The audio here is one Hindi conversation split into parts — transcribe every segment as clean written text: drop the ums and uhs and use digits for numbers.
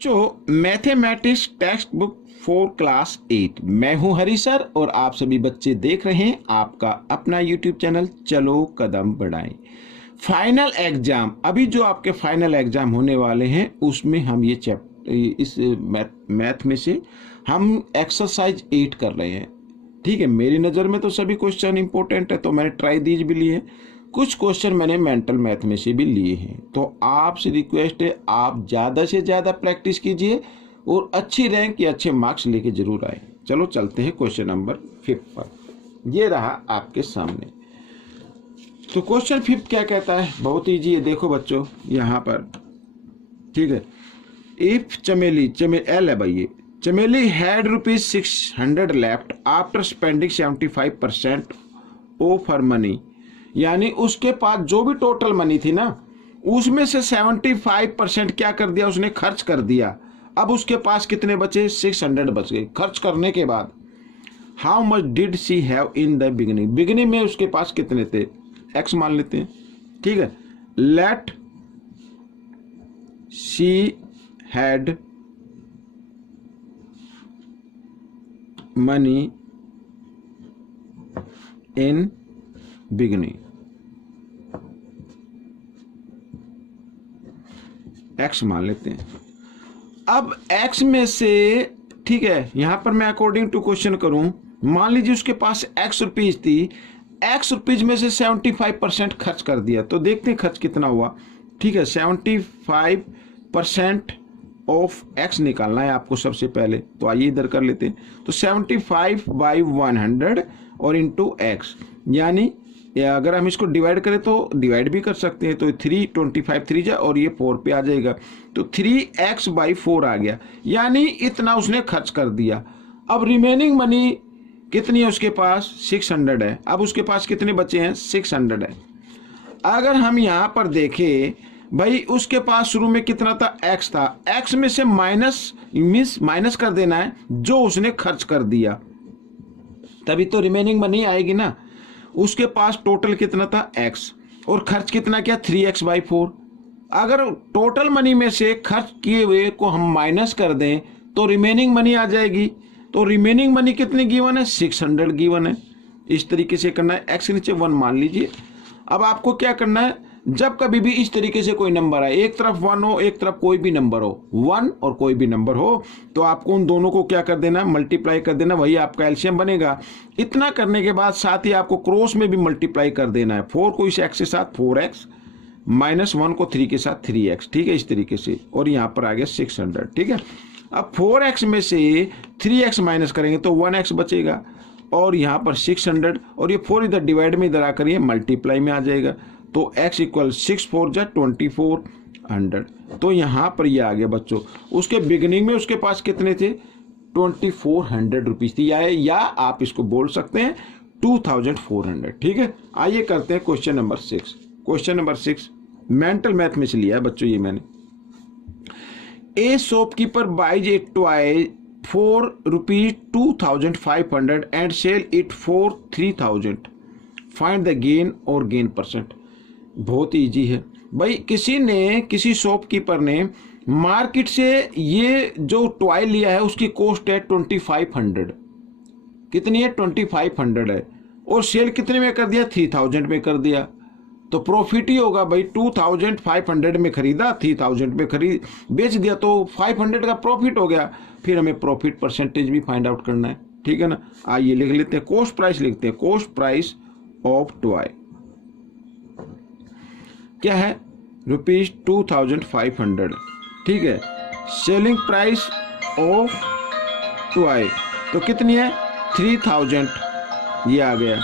जो mathematics text book for class 8, मैं हूं हरी सर और आप सभी बच्चे देख रहे हैं आपका अपना यूट्यूब चैनल चलो कदम बढ़ाएं। फाइनल एग्जाम, अभी जो आपके फाइनल एग्जाम होने वाले हैं उसमें हम ये इस मैथ में से हम एक्सरसाइज 8 कर रहे हैं। ठीक है, मेरी नज़र में तो सभी क्वेश्चन इंपॉर्टेंट है, तो मैंने ट्राई दीज भी लिए हैं, कुछ क्वेश्चन मैंने मेंटल मैथ में से भी लिए हैं। तो आपसे रिक्वेस्ट है आप ज़्यादा से ज़्यादा प्रैक्टिस कीजिए और अच्छी रैंक या अच्छे मार्क्स लेके जरूर आए। चलो चलते हैं क्वेश्चन नंबर 5 पर। ये रहा आपके सामने। तो क्वेश्चन 5 क्या कहता है, बहुत ईजी है, देखो बच्चों यहाँ पर। ठीक है, इफ चमेली एल है भाई, ये चमेली had ₹600 left after spending 75% of her money, यानी उसके पास जो भी टोटल मनी थी ना उसमें से 75% क्या कर दिया, उसने खर्च कर दिया। अब उसके पास कितने बचे, 600 बच गए खर्च करने के बाद। How much did she have in the beginning में उसके पास कितने थे, एक्स मान लेते हैं। ठीक है, let she had money in beginning, X मान लेते हैं। अब एक्स में से, ठीक है, यहां पर मैं अकॉर्डिंग टू क्वेश्चन करूं, मान लीजिए उसके पास एक्स रुपीज थी, एक्स रुपीज में से 75% खर्च कर दिया, तो देखते हैं खर्च कितना हुआ। ठीक है, 75% ऑफ एक्स निकालना है आपको सबसे पहले, तो आइए इधर कर लेते हैं। तो 75/100 और इंटू एक्स, यानी अगर हम इसको डिवाइड करें तो डिवाइड भी कर सकते हैं, तो 325 3 जा और ये 4 पे आ जाएगा, तो 3x/4 आ गया, यानी इतना उसने खर्च कर दिया। अब रिमेनिंग मनी कितनी है उसके पास, 600 है। अब उसके पास कितने बचे हैं, 600 है। अगर हम यहाँ पर देखें भाई, उसके पास शुरू में कितना था, x था, x में से माइनस कर देना है जो उसने खर्च कर दिया, तभी तो रिमेनिंग मनी आएगी ना। उसके पास टोटल कितना था x और खर्च कितना किया, 3x/4। अगर टोटल मनी में से खर्च किए हुए को हम माइनस कर दें तो रिमेनिंग मनी आ जाएगी। तो रिमेनिंग मनी कितनी गिवन है, 600 गिवन है। इस तरीके से करना है, x के नीचे 1 मान लीजिए। अब आपको क्या करना है, जब कभी भी इस तरीके से कोई नंबर आए, एक तरफ 1 हो एक तरफ कोई भी नंबर हो, 1 और कोई भी नंबर हो, तो आपको उन दोनों को क्या कर देना, मल्टीप्लाई कर देना, वही आपका एलसीएम बनेगा। इतना करने के बाद साथ ही आपको क्रॉस में भी मल्टीप्लाई कर देना है, 4 को इस एक्स के साथ 4x, -1 को 3 के साथ 3x। ठीक है, इस तरीके से, और यहाँ पर आ गया 600। ठीक है, अब 4x में से 3x माइनस करेंगे तो 1x बचेगा, और यहाँ पर 600, और ये 4 इधर डिवाइड में इधर आकर ये मल्टीप्लाई में आ जाएगा, तो x = 6 4 जा 2400। तो यहाँ पर ये आ गया बच्चों। उसके बिगिनिंग में उसके पास कितने थे, 2400 रुपीज थी, या आप इसको बोल सकते हैं 2400। ठीक है, आइए करते हैं question number 6। Question number 6 mental math में से लिया है बच्चों ये मैंने। A shopkeeper buys a toy for ₹2500 and sell it for 3000, find the gain और गेन परसेंट। बहुत इजी है भाई, किसी शॉपकीपर ने मार्केट से ये जो टॉय लिया है उसकी कॉस्ट है 2500, कितनी है, 2500 है, और सेल कितने में कर दिया, 3000 में कर दिया, तो प्रॉफिट ही होगा भाई। 2500 में खरीदा, 3000 में बेच दिया, तो 500 का प्रॉफिट हो गया। फिर हमें प्रॉफिट परसेंटेज भी फाइंड आउट करना है। ठीक है ना, आइए लिख लेते हैं, कॉस्ट प्राइस लिखते हैं। कॉस्ट प्राइस ऑफ टॉय क्या है, ₹2500। ठीक है, सेलिंग प्राइस ऑफ टॉय तो कितनी है, 3000, ये आ गया।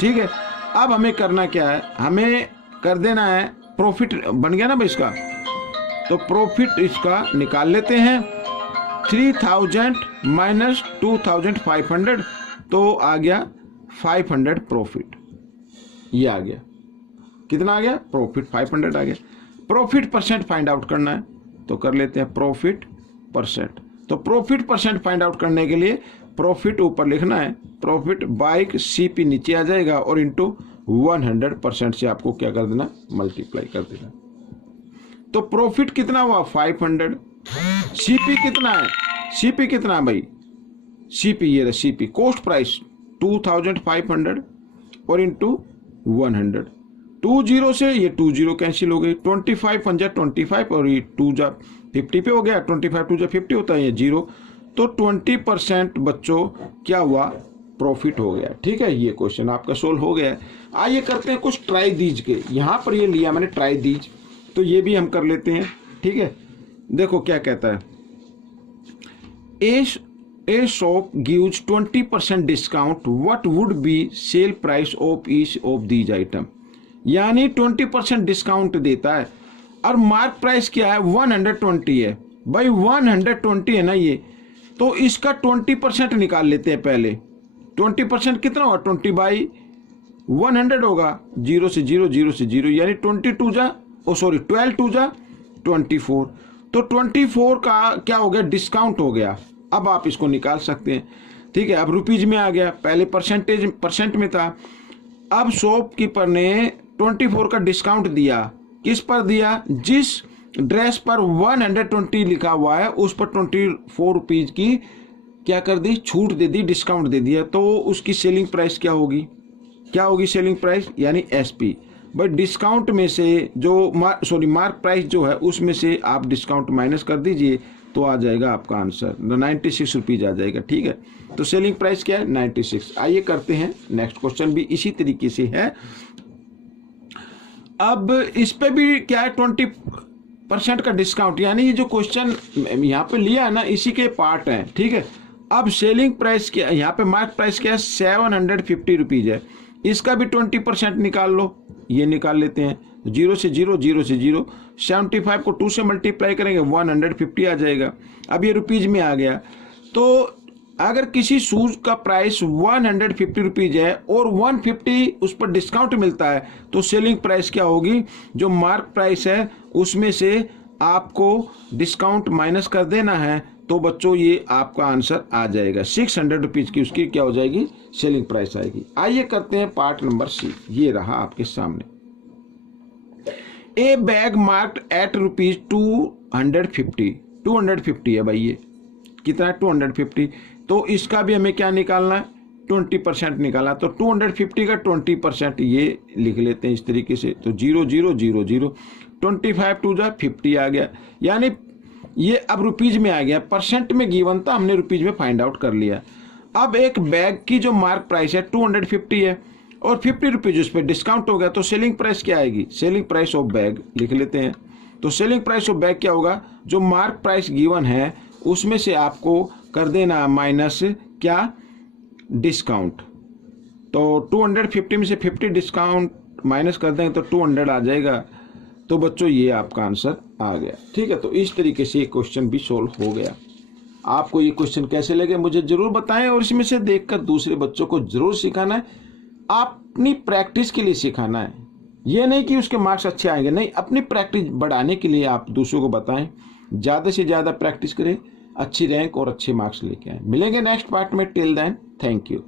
ठीक है, अब हमें करना क्या है, हमें कर देना है, प्रॉफिट बन गया ना भाई इसका, तो प्रॉफिट इसका निकाल लेते हैं। 3000 माइनस 2500, तो आ गया 500 प्रॉफिट, ये आ गया। कितना आ गया, प्रॉफिट 500 आ गया। प्रॉफिट परसेंट फाइंड आउट करना है, तो कर लेते हैं प्रॉफिट परसेंट। तो प्रॉफिट परसेंट फाइंड आउट करने के लिए प्रॉफिट ऊपर लिखना है, प्रॉफिट बाय CP नीचे आ जाएगा, और इंटू 100% से आपको क्या कर देना, मल्टीप्लाई कर देना। तो प्रॉफिट कितना हुआ, 500। सीपी कितना है, सीपी कितना है भाई, सीपी ये रहा सीपी, कॉस्ट प्राइस 2500 और इंटू 100, 20 से ये 20 कैंसिल हो गई, 25 पंजा 25 और ये 2 जा 50 पे हो गया, 25 2 जा 50 होता है, ये 0, तो 20% बच्चों क्या हुआ, प्रॉफिट हो गया। ठीक है, ये क्वेश्चन आपका सोल्व हो गया है। आइए करते हैं कुछ ट्राई दीज के, यहाँ पर ये लिया मैंने ट्राई दीज, तो ये भी हम कर लेते हैं। ठीक है, देखो क्या कहता है, ए shop gives 20% discount, what would be sale price of each of these item, यानी 20% डिस्काउंट देता है और मार्क प्राइस क्या है 120 है भाई, 120 है ना ये, तो इसका 20% निकाल लेते हैं पहले। 20% कितना होगा, 20/100 होगा, 0 से 0 0 से 0, यानी 12 जा 24, तो 24 का क्या हो गया, डिस्काउंट हो गया। अब आप इसको निकाल सकते हैं। ठीक है, अब रुपीज में आ गया, पहले परसेंट में था, अब शॉपकीपर ने 24 का डिस्काउंट दिया, किस पर दिया, जिस ड्रेस पर 120 लिखा हुआ है उस पर 24 रुपीज की क्या कर दी, छूट दे दी, डिस्काउंट दे दिया, तो उसकी सेलिंग प्राइस क्या होगी, क्या होगी सेलिंग प्राइस, यानी एसपी। बट डिस्काउंट में से जो मार्क प्राइस जो है उसमें से आप डिस्काउंट माइनस कर दीजिए, तो आ जाएगा आपका आंसर 96 रुपीज आ जाएगा। ठीक है, तो सेलिंग प्राइस क्या है, 96। आइए करते हैं नेक्स्ट क्वेश्चन, भी इसी तरीके से है। अब इस पे भी क्या है, 20% का डिस्काउंट, यानी ये जो क्वेश्चन यहाँ पे लिया है ना, इसी के पार्ट है। ठीक है, अब सेलिंग प्राइस क्या, यहाँ पे मार्क प्राइस क्या है, 750 रुपीज है, इसका भी 20% निकाल लो, ये निकाल लेते हैं, 0 से 0 0 से 0, 75 को 2 से मल्टीप्लाई करेंगे 150 आ जाएगा। अब ये रुपीज में आ गया, तो अगर किसी शूज का प्राइस 150 रुपीज है और 150 उस पर डिस्काउंट मिलता है, तो सेलिंग प्राइस क्या होगी, जो मार्क प्राइस है उसमें से आपको डिस्काउंट माइनस कर देना है, तो बच्चों ये आपका आंसर आ जाएगा 600 रुपीज की, उसकी क्या हो जाएगी, सेलिंग प्राइस आएगी। आइए करते हैं पार्ट नंबर सी, ये रहा आपके सामने। A bag marked at rupees 250 है भाई, ये कितना है 250, तो इसका भी हमें क्या निकालना है, 20% निकालना, तो 250 का 20% ये लिख लेते हैं इस तरीके से, तो 0 0 0 0, 25 2 जा 50 आ गया, यानी ये अब रुपीज में आ गया, परसेंट में गिवन था, हमने रुपीज में फाइंड आउट कर लिया। अब एक बैग की जो मार्क प्राइस है 250 है और 50 रुपीज उस पर डिस्काउंट हो गया, तो सेलिंग प्राइस क्या आएगी, सेलिंग प्राइस ऑफ बैग लिख लेते हैं। तो सेलिंग प्राइस ऑफ बैग क्या होगा, जो मार्क प्राइस गिवन है उसमें से आपको कर देना माइनस क्या, डिस्काउंट, तो 250 में से 50 डिस्काउंट माइनस कर देंगे तो 200 आ जाएगा, तो बच्चों ये आपका आंसर आ गया। ठीक है, तो इस तरीके से ये क्वेश्चन भी सोल्व हो गया। आपको ये क्वेश्चन कैसे लगे मुझे जरूर बताएं, और इसमें से देखकर दूसरे बच्चों को जरूर सिखाना है, अपनी प्रैक्टिस के लिए सिखाना है, ये नहीं कि उसके मार्क्स अच्छे आएंगे, नहीं, अपनी प्रैक्टिस बढ़ाने के लिए आप दूसरों को बताएं, ज़्यादा से ज़्यादा प्रैक्टिस करें, अच्छी रैंक और अच्छे मार्क्स लेके आए। मिलेंगे नेक्स्ट पार्ट में, टिल देन थैंक यू।